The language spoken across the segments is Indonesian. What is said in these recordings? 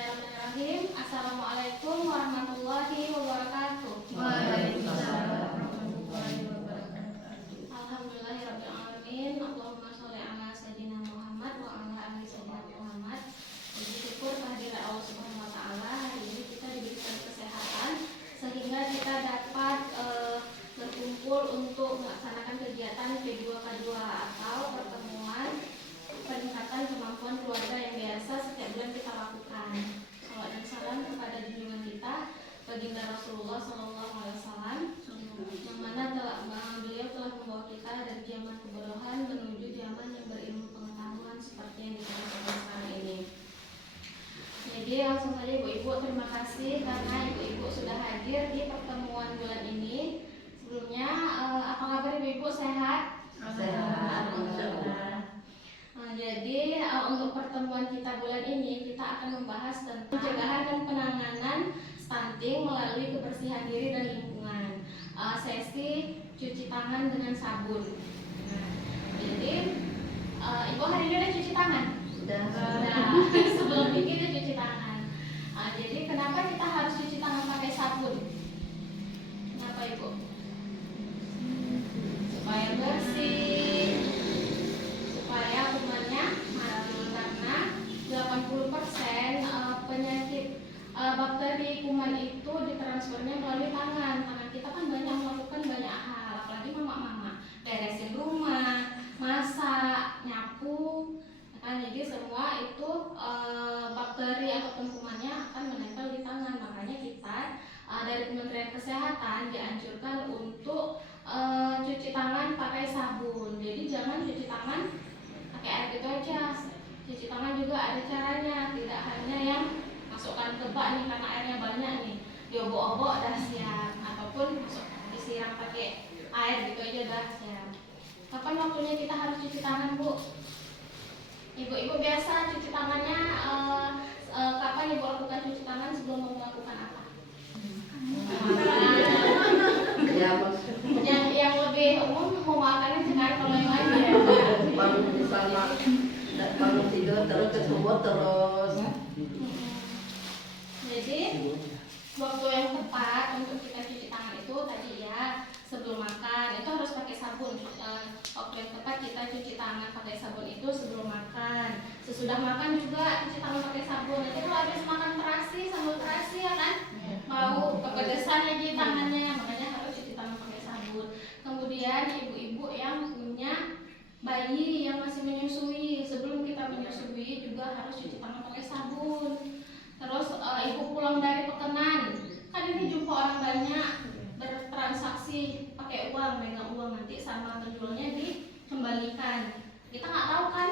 Bismillahirrahmanirrahim. Assalamualaikum warahmatullahi wabarakatuh. Waalaikumsalam warahmatullahi wabarakatuh. Alhamdulillahirabbil alamin. Allahumma sholli ala sayyidina Muhammad wa ala ali sayyidina Muhammad. Puji syukur kehadirat Allah Subhanahu wa taala. Hari ini kita diberikan kesehatan sehingga kita dapat berkumpul untuk melaksanakan kegiatan P2K2 atau pertemuan peningkatan kemampuan keluarga yang biasa setiap bulan kita lakukan. Salawat dan salam kepada junjungan kita baginda Rasulullah SAW, yang mana beliau telah membawa kita dari zaman kebodohan menuju zaman yang berilmu pengetahuan seperti yang kita lakukan sekarang ini. Jadi langsung saja ibu-ibu, terima kasih karena ibu-ibu sudah hadir di pertemuan bulan ini. Sebelumnya apa kabar ibu-ibu, sehat? Sehat. Jadi untuk pertemuan kita bulan ini kita akan membahas tentang pencegahan dan penanganan stunting melalui kebersihan diri dan lingkungan. Sesi cuci tangan dengan sabun. Jadi ibu hari ini udah cuci tangan? Sudah. Sebelum ini udah cuci tangan. Jadi kenapa kita harus cuci tangan pakai sabun? Kenapa ibu? Supaya bersih, supaya kumannya mati, karena 80% penyakit bakteri kuman itu ditransfernya melalui tangan. Tangan kita kan banyak melakukan banyak hal, apalagi mama-mama, beresin rumah, masak, nyapu, kan? Jadi semua itu bakteri ataupun kumannya akan menempel di tangan. Makanya kita dari Kementerian Kesehatan dianjurkan untuk cuci tangan pakai sabun. Jadi jangan cuci tangan pakai air gitu aja. Cuci tangan juga ada caranya, tidak hanya yang masukkan ke bak nih karena airnya banyak nih, diobok-obok dah siap, ataupun disiram pakai air gitu aja dah siap. Kapan waktunya kita harus cuci tangan, Bu? Ibu-ibu biasa cuci tangannya kapan ibu lakukan cuci tangan sebelum mau melakukan apa? Yang lebih umum mau makannya jangan kalau yang lain ya. Bangun tidur terus ke sumur terus. Jadi waktu yang tepat untuk kita cuci tangan itu tadi ya, sebelum makan itu harus pakai sabun. Waktu yang tepat kita cuci tangan pakai sabun itu sebelum makan. Sesudah makan juga cuci tangan pakai sabun. Nanti kalau habis makan terasi, sambal terasi ya kan, mau kepedesan aja tangannya, makanya harus cuci tangan pakai sabun. Kemudian ibu-ibu yang punya bayi yang masih menyusui, sebelum kita menyusui juga harus cuci tangan pakai sabun. Terus ibu pulang dari pekenan, kan ini jumpa orang banyak, bertransaksi pakai uang, megang uang, nanti sama penjualnya dikembalikan. Kita nggak tahu kan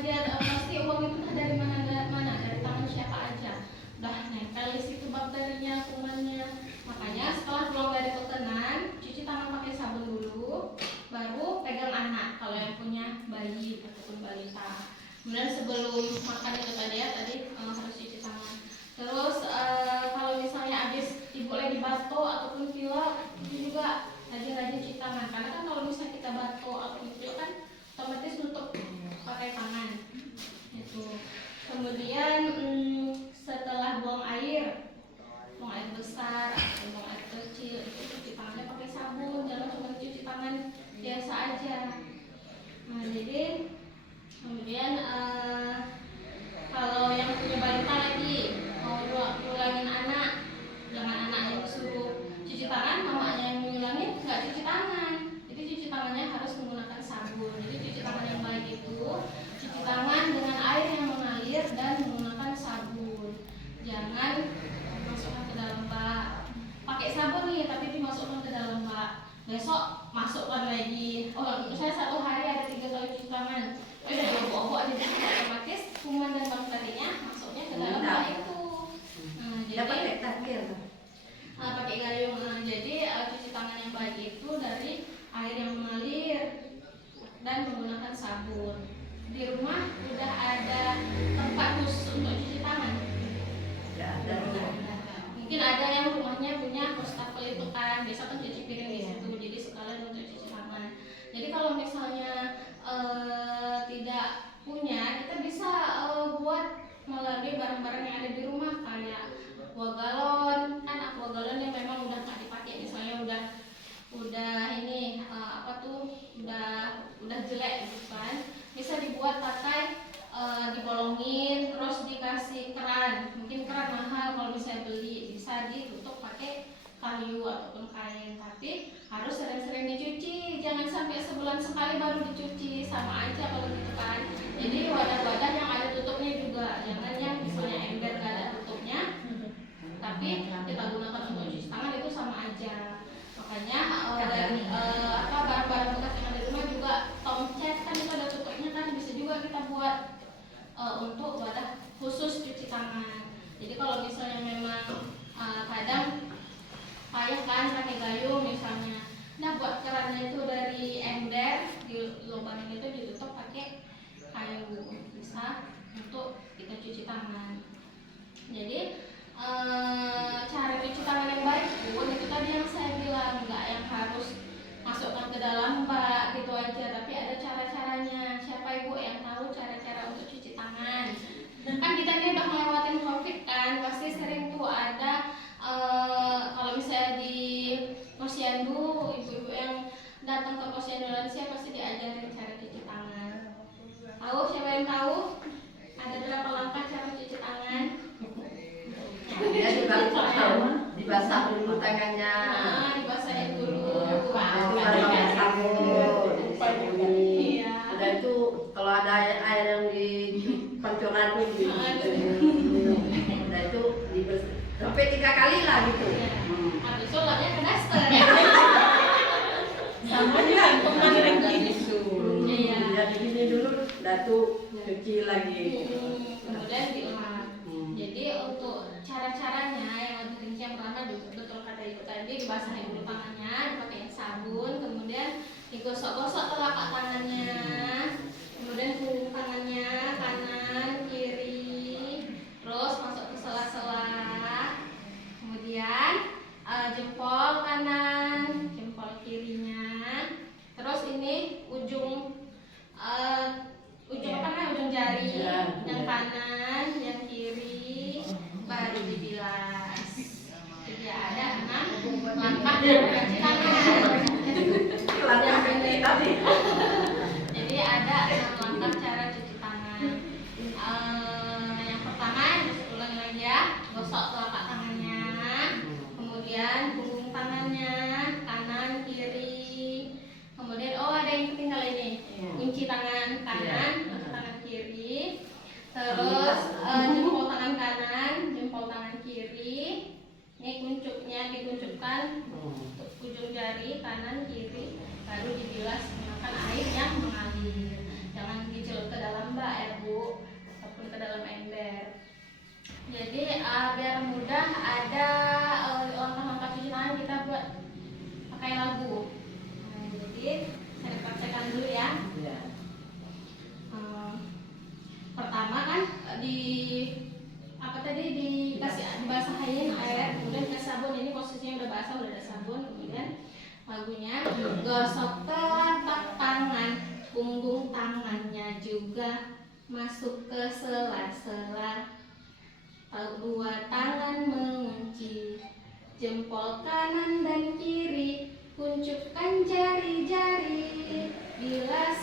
dia pasti uang itu dari mana, dari tangan siapa aja. Udah nempel di situ bakterinya, kumannya. Makanya setelah pulang dari pekenan, cuci tangan pakai sabun dulu, baru pegang anak kalau yang punya bayi ataupun balita. Kemudian sebelum makan itu tadi ya, harus cuci tangan. Terus kalau misalnya habis ibu lagi batuk ataupun pilek, itu juga rajin-rajin cuci tangan. Karena kan kalau misalnya kita batuk ataupun pilek kan otomatis nutup pakai tangan. Itu. Kemudian setelah buang air besar atau buang air kecil, itu cuci tangannya pakai sabun, jangan cuma cuci tangan biasa aja. Nah, jadi kemudian kalau yang punya balita lagi mau ngulangin anak, jangan anak yang suruh cuci tangan, mamanya yang ngulangin nggak cuci tangan. Jadi cuci tangannya harus menggunakan sabun. Jadi cuci tangan yang baik itu cuci tangan dengan air yang mengalir dan menggunakan sabun. Jangan masukkan ke dalam bak. Pakai sabun nih tapi dimasukkan ke dalam bak. Besok masukkan lagi. Oh, saya satu hari ada 3 kali cuci tangan. Udah diobok-obok aja, otomatis kuman dan bakterinya masuknya bisa ditutup pakai kayu ataupun kain, tapi harus sering-sering dicuci, jangan sampai sebulan sekali baru dicuci, sama aja kalau gitu kan. Jadi wadah-wadah yang ada tutupnya juga, jangan yang misalnya ember gak ada tutupnya tapi kita gunakan untuk cuci tangan, itu sama aja. Makanya dari barang-barang bekas yang ada di rumah juga, tomcat kan itu ada tutupnya kan, bisa juga kita buat untuk wadah khusus cuci tangan. Jadi kalau misalnya memang kadang payah kan pakai gayung misalnya, nah buat kerannya itu dari ember, di lubang itu ditutup pakai kayu, bisa untuk kita cuci tangan. Jadi cara cuci tangan yang baik pun itu tadi yang saya bilang, nggak yang harus masukkan ke dalam bak gitu aja, tapi ada cara-caranya. Siapa ibu yang tahu cara-cara untuk cuci tangan? Kan kita ini udah ngelewatin COVID kan, pasti sering tuh ada kalau misalnya di posyandu, ibu-ibu yang datang ke posyandu lansia pasti diajarin cara cuci tangan. Tahu? Siapa yang tahu? Ada berapa langkah cara cuci tangan? Dia dibasah dulu tangannya. Nah, dibasahin dulu. Itu baru pakai sabun. Iya. Ada itu kalau ada air yang di pancuran itu, itu sampai 3 kali lah gitu. Habis itu lapnya ke daster. Sama juga kemarin tisu. Iya. Jadi gini dulu, datu cuci lagi. Kemudian diulap. Jadi untuk cara-caranya yang lebih rinci, yang pertama juga betul kata ibu tadi, dibasahin dulu tangannya, dipakai sabun, kemudian digosok-gosok telapak tangannya, kemudian punggung tangannya kanan kiri, terus masuk ke sela-sela, kemudian jempol kanan, jempol kirinya, terus ini ujung apa namanya, ujung jari yang kanan, yang kiri, baru dibilas. Jadi ada 6 langkah cuci tangan. Jadi ada 6 langkah cara cuci tangan. Yang pertama, ulangi lagi ya, gosok telapak tangannya, kemudian punggung tangannya kanan kiri, kemudian ada yang ketinggalan ini, kunci tangan kanan, kunci tangan kiri, terus jempol tangan kanan, jempol tangan kiri. Ini kuncupnya dikuncupkan ujung jari kanan kiri, baru dibilas menggunakan air yang mengalir. Jangan dicelup ke dalam bak ya Bu, ataupun ke dalam ember. Jadi biar mudah, ada langkah-langkah cuci tangan kita buat pakai lagu. Jadi saya praktekkan dulu ya. Pertama kan dibasahin air, kemudian ke sabun. Ini posisinya udah basah, udah ada sabun. Kemudian lagunya, gosok telapak tangan, punggung tangannya juga masuk ke sela-sela, dua tangan mengunci, jempol kanan dan kiri, kuncupkan jari-jari, bilas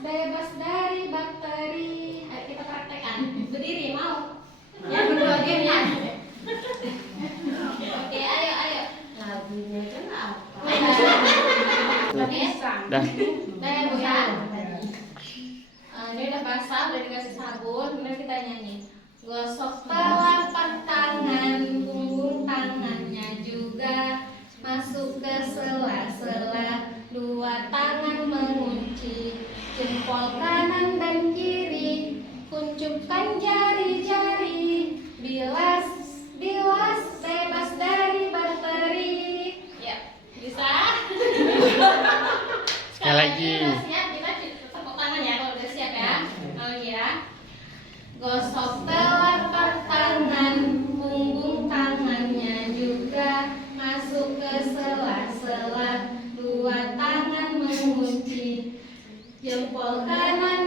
bebas dari bakteri. Ayo kita praktekkan. Berdiri mau? Yang berdua diam ya. Oke, ayo. Lagunya kan apa? Oke. Dah. Dah ya Bu ya. Ini udah basah, udah dikasih sabun, kemudian kita nyanyi. Gosok telapak tangan, punggung tangannya juga masuk ke sela-sela, dua tangan mengunci, jempol kanan dan kiri, kuncupkan jari-jari, bilas bebas dari bakteri. Ya, bisa? Sekali lagi. Udah siap, kita tepuk tangan ya kalau udah siap ya. Ya. Gosok telapak tangan, punggung tangannya juga masuk ke sela-sela, dua tangan mengunci, jempol kanan